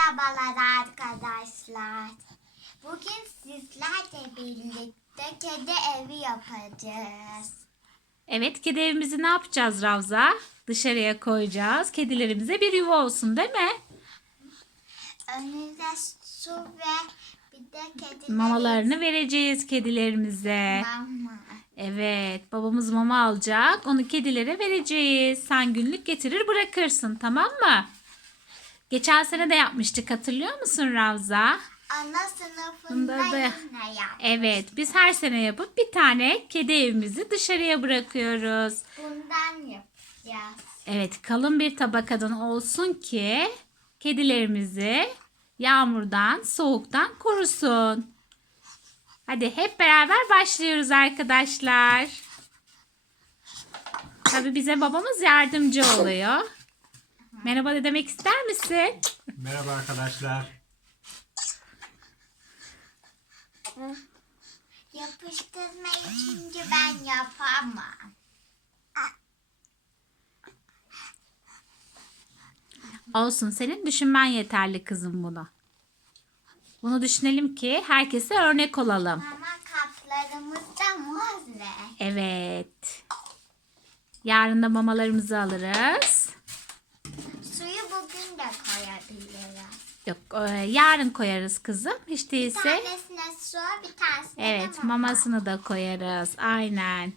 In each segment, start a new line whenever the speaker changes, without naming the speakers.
Merhabalar arkadaşlar. Bugün sizlerle birlikte kedi evi yapacağız.
Evet kedi evimizi ne yapacağız Ravza? Dışarıya koyacağız. Kedilerimize bir yuva olsun değil mi?
Önünde su ve bir de kediler
Mamalarını vereceğiz kedilerimize.
Mama.
Evet babamız mama alacak. Onu kedilere vereceğiz. Sen günlük getirir bırakırsın tamam mı? Geçen sene de yapmıştık hatırlıyor musun Ravza?
Ana sınıfında
da-
yine yap.
Evet biz her sene yapıp bir tane kedi evimizi dışarıya bırakıyoruz.
Bundan yapacağız.
Evet kalın bir tabakadan olsun ki kedilerimizi yağmurdan, soğuktan korusun. Hadi hep beraber başlıyoruz arkadaşlar. Tabii bize babamız yardımcı oluyor. Merhaba de demek ister misin?
Merhaba arkadaşlar.
Yapıştırmayı çünkü ben yapamam.
Olsun senin düşünmen yeterli kızım bunu. Bunu düşünelim ki herkese örnek olalım.
Ama kaplarımız da mor renk.
Evet. Yarın da mamalarımızı alırız.
Suyu bugün de koyabilirim.
Yok e, yarın koyarız kızım. Hiç
Bir
değilse.
tanesine su, bir tanesine de
Evet
mama.
mamasını da koyarız. Aynen.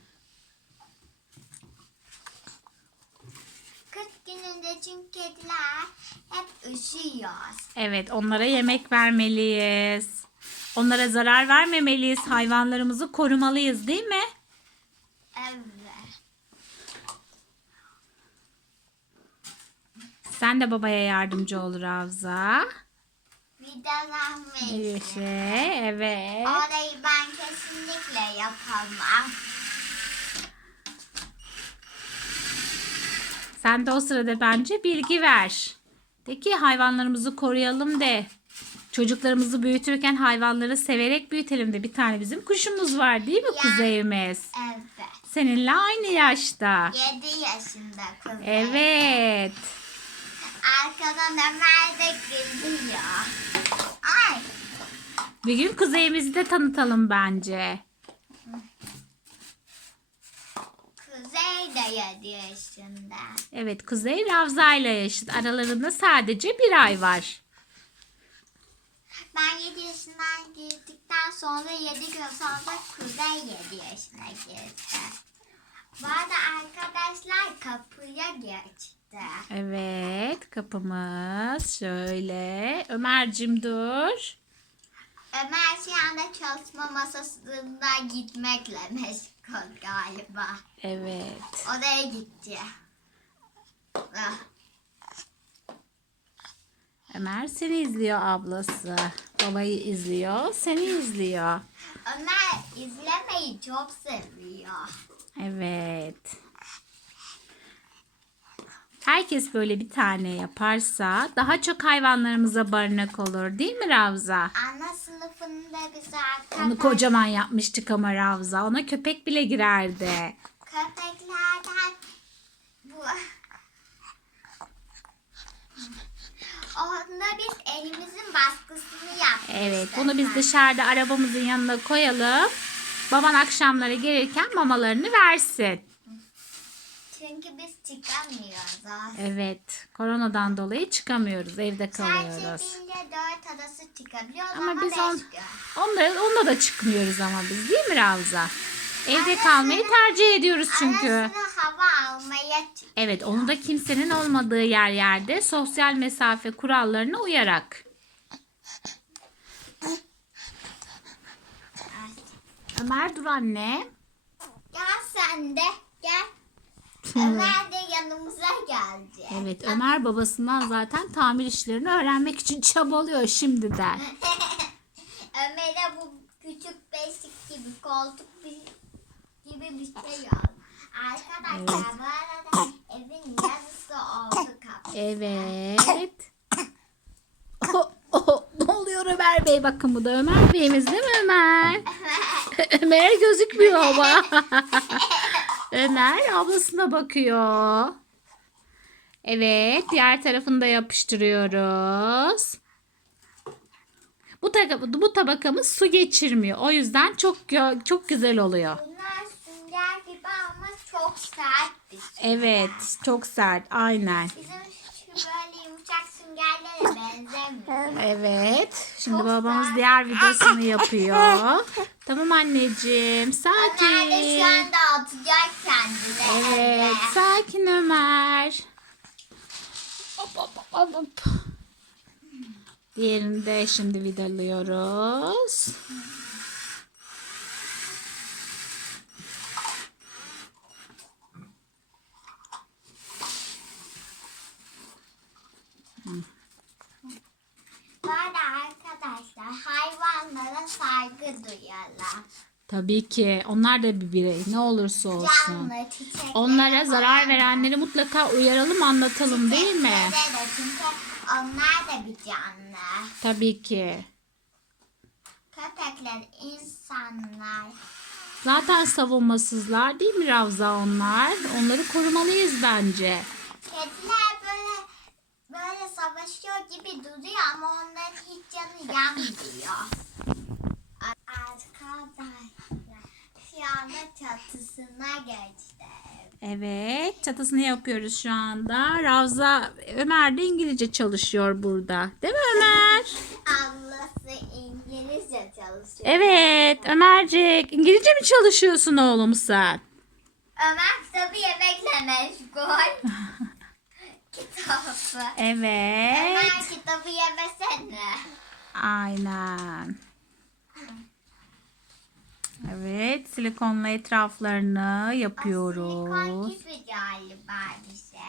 40 gününde çünkü kediler hep üşüyor.
Evet onlara yemek vermeliyiz. Onlara zarar vermemeliyiz. Hayvanlarımızı korumalıyız değil mi?
Evet.
Sen de babaya yardımcı ol Ravza.
Vidalanmayı.
Şey, evet.
Orayı ben kesinlikle yapamam.
Sen de o sırada bence bilgi ver. De ki hayvanlarımızı koruyalım de. Çocuklarımızı büyütürken hayvanları severek büyütelim de. Bir tane bizim kuşumuz var değil mi
Ya.
kuzeyimiz?
Evet.
Seninle aynı yaşta.
7 yaşında kız.
Evet.
Arkadan Ömer de gülüyor. Ay.
Bir gün kuzeyimizi de tanıtalım bence.
Kuzey de 7 yaşında.
Evet Kuzey Ravza ile yaşıt. Aralarında sadece bir ay var.
Ben 7 yaşından girdikten sonra 7 gün sonra Kuzey 7 yaşına girdi. Bu arada arkadaşlar kapıya geçti.
Evet kapımız şöyle. Ömer'cim dur.
Ömer şu anda çalışma masasında gitmekle meşgul galiba.
Evet.
Oraya gitti. Ah,
Ömer seni izliyor ablası. Babayı izliyor, seni izliyor.
Ömer izlemeyi çok seviyor.
Evet. Herkes böyle bir tane yaparsa daha çok hayvanlarımıza barınak olur değil mi Ravza?
Ana sınıfında biz arkadaş
Onu kocaman yapmıştık ama Ravza. Ona köpek bile girerdi.
köpeklerden bu Onda biz elimizin baskısını yapmıştık.
Evet bunu biz dışarıda arabamızın yanına koyalım. Baban akşamları gelirken mamalarını versin.
Çünkü biz çıkamıyoruz.
Evet koronadan dolayı çıkamıyoruz. Evde kalıyoruz.
Serçeğinde dört adası çıkabiliyoruz
Ama
ama,
biz
beş
on-. Onda, onda da çıkmıyoruz ama biz değil mi Ravza? Evde kalmayı tercih ediyoruz çünkü.
Hava almaya çık.
Evet onu da kimsenin olmadığı yer yerde sosyal mesafe kurallarına uyarak. Ömer dur anne.
Gel sen de. Ömer de yanımıza geldi.
Evet Ömer babasından zaten tamir işlerini öğrenmek için çabalıyor şimdiden.
Ömer'e bu küçük beşik gibi koltuk gibi bir şey oldu. Arkadaşlar bu arada evin yarısı oldu kapı.
Evet. Oh, oh, ne oluyor Ömer Bey? Bakın bu da Ömer Bey'imiz değil mi Ömer? Ömer gözükmüyor ama. Ömer ablasına bakıyor. Evet diğer tarafını da yapıştırıyoruz. Bu, tabaka, bu tabakamız su geçirmiyor. O yüzden çok çok güzel oluyor.
Bunlar sünger gibi ama çok sert.
Evet, çok sert. Aynen.
Bizim şu böyle.
Evet. Şimdi
Çok
babamız
sert.
diğer videosunu yapıyor. Tamam anneciğim.
Ömer de şu
Sakin.
anda atacak kendini.
Evet,
eve.
sakin Ömer. Hop, hop, hop, hop. Diğerini de şimdi vidalıyoruz.
Böyle arkadaşlar hayvanlara saygı duyarlar.
Tabii ki. Onlar da bir birey. Ne olursa olsun.
Canlı,
Onlara zarar verenleri mutlaka uyaralım, anlatalım değil mi?
Çiçeklere de çünkü onlar da bir canlı.
Tabii ki.
Köpekler, insanlar.
Zaten savunmasızlar değil mi Ravza onlar? Onları korumalıyız bence.
Kediler böyle böyle savaşıyor gibi duruyor ama onların hiç canı yanmıyor. Arkadaşlar şu anda çatısına geçti.
Evet, çatısını yapıyoruz şu anda. Ravza, Ömer de İngilizce çalışıyor burada. Değil mi Ömer?
Ablası İngilizce çalışıyor.
Evet, Ömercik. İngilizce mi çalışıyorsun oğlum sen?
Ömer kitabı yemekle meşgul. Kitabı.
Evet.
Ömer kitabı yemesene.
Aynen. Evet, silikonla etraflarını
Silikon
yapıyoruz.
gibi galiba bir şey.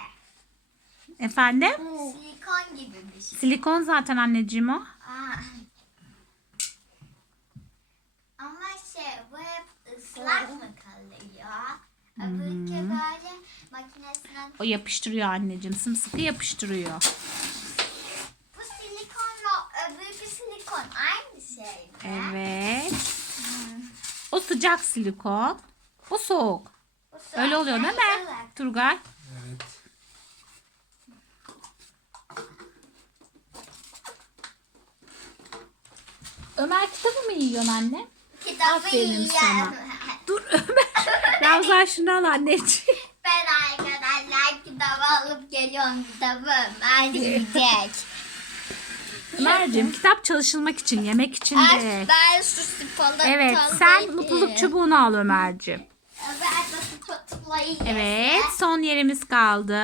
Efendim?
Silikon gibi bir şey.
Silikon zaten anneciğim o.
Aa. Ama şey bu hep ıslak mı kalıyor? Öbürkü böyle makinesinden
O yapıştırıyor anneciğim. Sımsıkı yapıştırıyor.
bu silikonla öbürkü silikon aynı şey mi?
Evet. Sıcak silikon. Soğuk.
Bu soğuk.
Öyle oluyor değil mi?
Evet.
Turgay?
Evet.
Ömer kitabı mı yiyorsun anne?
Kitabı
Aferin
yiyen-
sana. Dur Ömer. Ravza şunu al anneciğim.
Ben arkadaşlar kitabı alıp geliyorum kitabı Ömer yiyecek.
Ömerciğim kitap çalışılmak için, yemek için de.
Ben
Evet sen mutluluk çubuğunu al
spatulayı
Evet son yerimiz kaldı.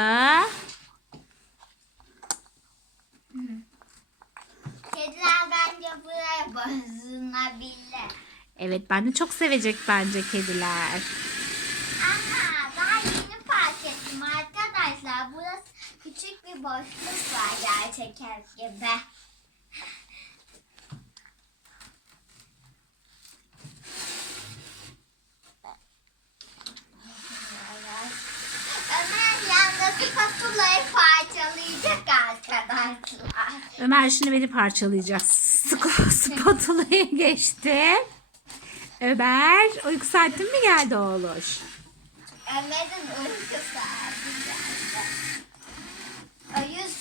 Kediler bence buraya bazınabilir.
Evet ben de çok sevecek bence kediler.
Ama daha yeni fark ettim arkadaşlar. Burası küçük bir boşluk var gerçek gibi. Spatulayı parçalayacak arkadaşlar.
Ömer şimdi beni parçalayacak. Sp- Spatula'ya geçti. Ömer uyku saatin mi geldi oğluş?
Ömer'in uyku saati geldi.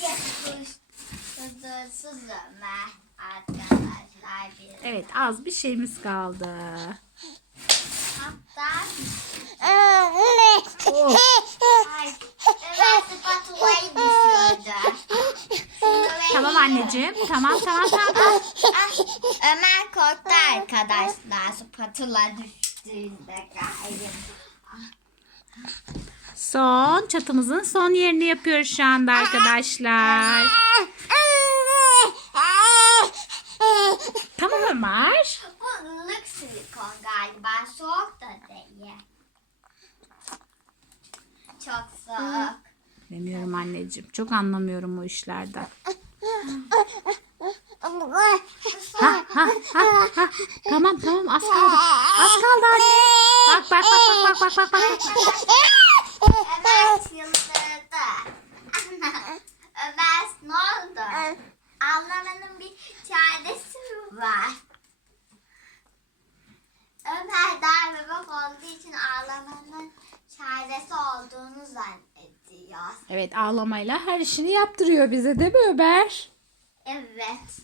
Geçmiş huzursuz Ömer arkadaşlar.
Evet az bir şeyimiz kaldı.
Ay spatulayı
Tamam anneciğim. Tamam tamam tamam.
Ah, Ömer korktu arkadaşlar spatula düştüğünde galiba.
Son çatımızın son yerini yapıyoruz şu anda arkadaşlar. Tamam Ömer.
Bu ılık silikon galiba. Soğuk da değil. Çok soğuk.
Bilmiyorum anneciğim. Çok anlamıyorum o işlerden. Ha ha ha ha. Tamam tamam az kaldı. Az kaldı anne. Bak bak bak bak bak bak bak. bak.
Ömer çıldırdı. Ömer ne oldu? Ağlamanın bir çaresi var? Ömer daha bebek olduğu için ağlamanın çaresi olduğunu zannediyor.
Evet ağlamayla her işini yaptırıyor bize değil mi Ömer?
Evet.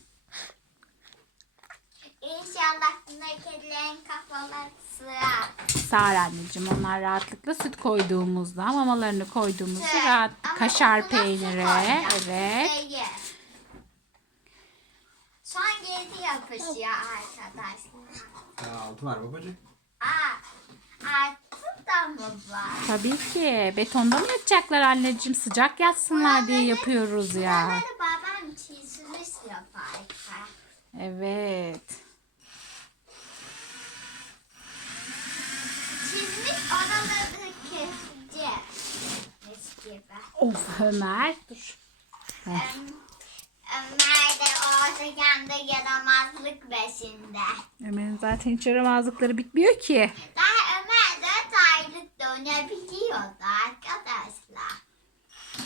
İnşallah buna kedilerin kafaları sığar.
Sağır anneciğim onlar rahatlıkla süt koyduğumuzda mamalarını koyduğumuzda
Süt.
rahat
Ama
kaşar
su
peyniri evet.
Değil. Son gezi yapışıyor arkadaşlar.
Daha altı var babacığım.
Aa, artık da mı var?
Tabii ki betonda mı yatacaklar anneciğim sıcak yatsınlar diye yapıyoruz ya.
Buraları babam çizmiş yapar.
Evet.
Çizmiş oraları keseceğiz.
Of Ömer. Dur.
Öm, Ömer de yaramazlık peşinde.
Ömer'in zaten hiç yaramazlıkları bitmiyor ki.
Daha Ömer dört aylık dönebiliyordu arkadaşlar.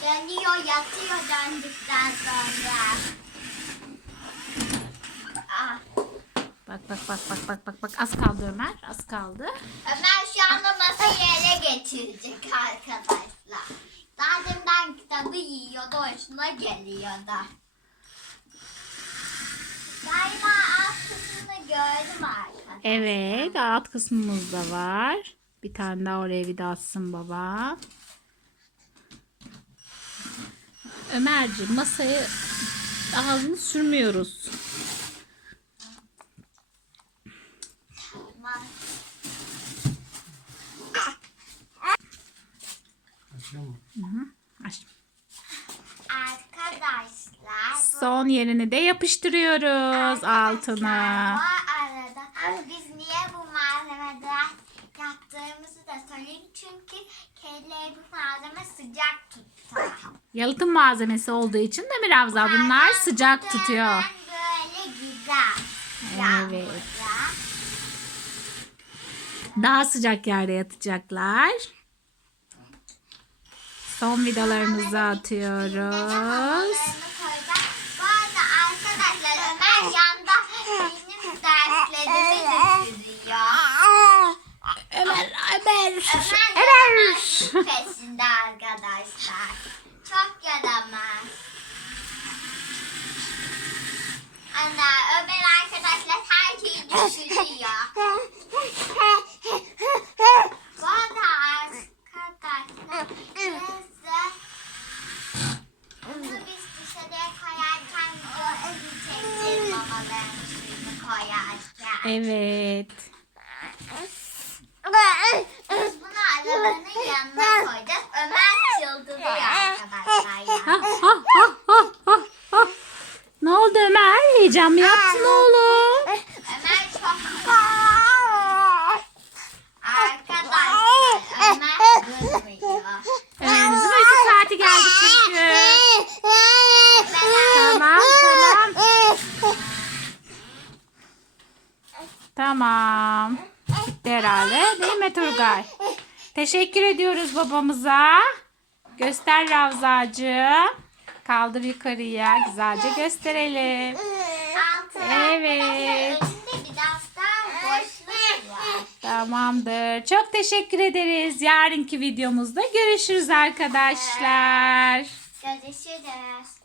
Dönüyor yatıyor döndükten sonra. Ah,
Bak bak bak bak bak bak bak az kaldı Ömer az kaldı.
Ömer şu anda masayı ele geçirecek arkadaşlar. Daha deminden kitabı yiyordu hoşuna geliyordu. Galiba alt kısmını gördüm arkadaşlar.
Evet alt kısmımız da var. Bir tane daha oraya bir daha atsın baba. Ömerciğim masayı ağzını sürmüyoruz.
Tamam.
Açıyor mu?
Aç.
Arkadaşlar bu
Son yerini de yapıştırıyoruz altına.
Arada biz niye bu malzemeden yaptığımızı da söyleyeyim. Çünkü kelle bu malzeme sıcak tutar.
Yalıtım malzemesi olduğu için de mi Ravza bunlar sıcak tutuyor.
Böyle gider.
Evet. Daha sıcak yerde yatacaklar. Son vidalarımızı atıyoruz.
Mamalarını koyacağım. Bu arada arkadaşlar Ömer yanda benim derslerimi düşürüyor.
Ömer, Ömer,
peşinde arkadaşlar. Çok yaramaz. Ana Ömer arkadaşlar her şeyi düşürüyor. Bu arada arkadaşlar neyse bunu biz dışarıya koyarken görecektir mamaların suyunu koyarken.
Evet.
Biz bunu arabanın yanına koyacağız. Ömer çıldırıyor arkadaşlar ya.
Ha, ha, ha, ha, ha, ha. Ne oldu Ömer? Heyecan yaptın oğlum?
Ömer çok Arkadaşlar Ömer durmuyor.
Ömer'imizin uyku saati geldi çünkü. Tamam, tamam. Tamam. Bitti herhalde. Değil mi Turgay? Teşekkür ediyoruz babamıza. Göster Ravzacığım. Kaldır yukarıya. Güzelce gösterelim. Evet. Tamamdır. Çok teşekkür ederiz. Yarınki videomuzda görüşürüz arkadaşlar.
Görüşürüz.